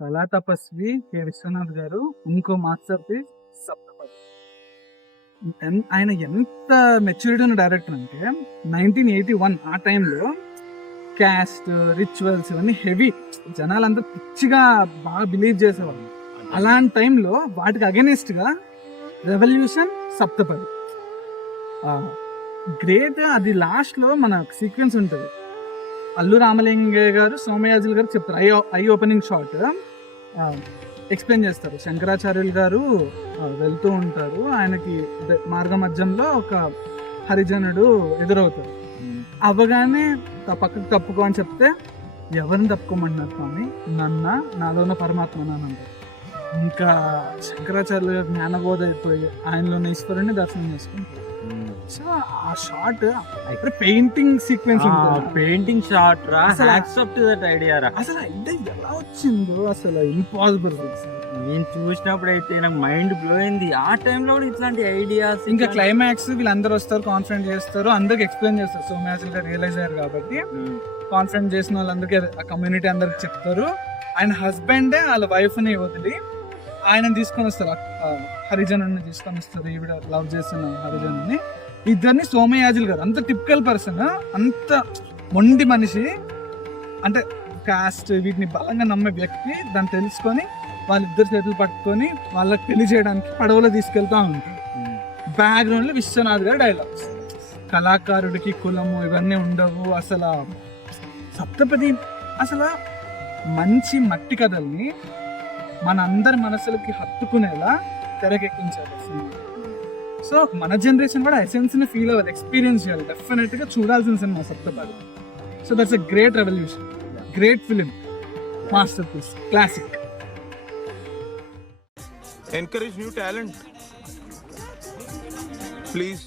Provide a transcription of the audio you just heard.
కళా తపస్వి కె విశ్వనాథ్ గారు ఇంకో మాస్టర్ పీస్ సప్తపది. ఆయన ఎంత మెచ్యూరిటీ ఉన్న డైరెక్టర్ అంటే 1981 ఆ టైంలో క్యాస్ట్ రిచువల్స్ ఇవన్నీ హెవీ, జనాలంతా పిచ్చిగా బాగా బిలీవ్ చేసేవాళ్ళు. అలాంటి టైంలో వాటికి అగెనిస్ట్ గా రెవల్యూషన్ సప్తపది గ్రేట్. అది లాస్ట్ లో మన సీక్వెన్స్ ఉంటుంది, అల్లు రామలింగయ్య గారు సోమయాజులు గారు చెప్తారు, ఐ ఓపెనింగ్ షాట్ ఎక్స్ప్లెయిన్ చేస్తారు. శంకరాచార్యులు గారు వెళ్తూ ఉంటారు, ఆయనకి మార్గ మధ్యంలో ఒక హరిజనుడు ఎదురవుతారు. అవ్వగానే పక్కకు తప్పుకో అని చెప్తే, ఎవరిని తప్పుకోమంటున్నారు స్వామి, నాలో ఉన్న పరమాత్మను అని అంటారు. ఇంకా శంకరాచార్యులు గారు జ్ఞానబోధ అయిపోయి ఆయనలోని ఈశ్వరుని దర్శనం చేసుకుంటారు. సో ఆ shot painting sequence, painting shot రా, hats off to that idea రా. అసలు ఐడియా ఎలా వచ్చిందో అసలు ఇంపాసిబుల్. నేను చూసినప్పుడు అయితే నాకు మైండ్ బ్లో అయింది. ఆ టైంలో కూడా ఇట్లాంటి ఐడియాస్. ఇంకా క్లైమాక్స్ వీళ్ళందరూ వస్తారు, కాన్ఫరెన్స్ చేస్తారు, అందరికి ఎక్స్ప్లెయిన్ చేస్తారు. సోమయాజులు గారు రియలైజ్ అయ్యారు కాబట్టి కాన్ఫరెన్స్ చేసిన వాళ్ళందరికీ, ఆ కమ్యూనిటీ అందరికి చెప్తారు. ఆయన హస్బెండే వాళ్ళ వైఫ్ ని వదిలి ఆయన తీసుకొని వస్తారు, హరిజనుని తీసుకొని వస్తారు, ఈవిడ లవ్ చేస్తున్న హరిజనుని. ఇద్దరిని సోమయాజులు గారు, అంత టిపికల్ పర్సన్, అంత మొండి మనిషి, అంటే కాస్ట్ వీటిని బలంగా నమ్మే వ్యక్తి, దాన్ని తెలుసుకొని వాళ్ళిద్దరు చేతులు పట్టుకొని వాళ్ళకి పెళ్లి చేయడానికి పడవలో తీసుకెళ్తా ఉంటారు. బ్యాక్గ్రౌండ్ లో విశ్వనాథ్ గారు డైలాగ్స్, కళాకారుడికి కులము ఇవన్నీ ఉండవు. అసలు సప్తపది అసలు మంచి మట్టి కథల్ని మన అందరి మనసులకి హత్తుకునేలా తెరకెక్కించారు. సో మన జనరేషన్ కూడా ఎసెన్స్ ని ఫీల్ అవ్వాలి, ఎక్స్పీరియన్స్ చేయాలి, డెఫినెట్ గా చూడాల్సిన సినిమా Saptapadi. So that's a great revolution, great film, masterpiece, classic. Encourage new talent. Please